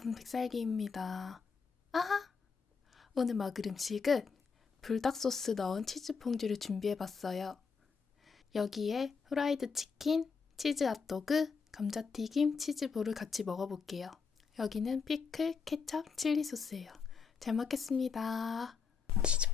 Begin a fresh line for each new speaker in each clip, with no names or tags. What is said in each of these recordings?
백살기입니다. 아하! 오늘 먹을 음식은 불닭 소스 넣은 치즈 퐁듀를 준비해봤어요. 여기에 후라이드 치킨, 치즈 핫도그, 감자튀김, 치즈볼을 같이 먹어볼게요. 여기는 피클, 케찹, 칠리 소스예요. 잘 먹겠습니다. 치즈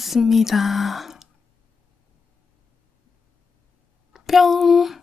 나왔습니다. 뿅!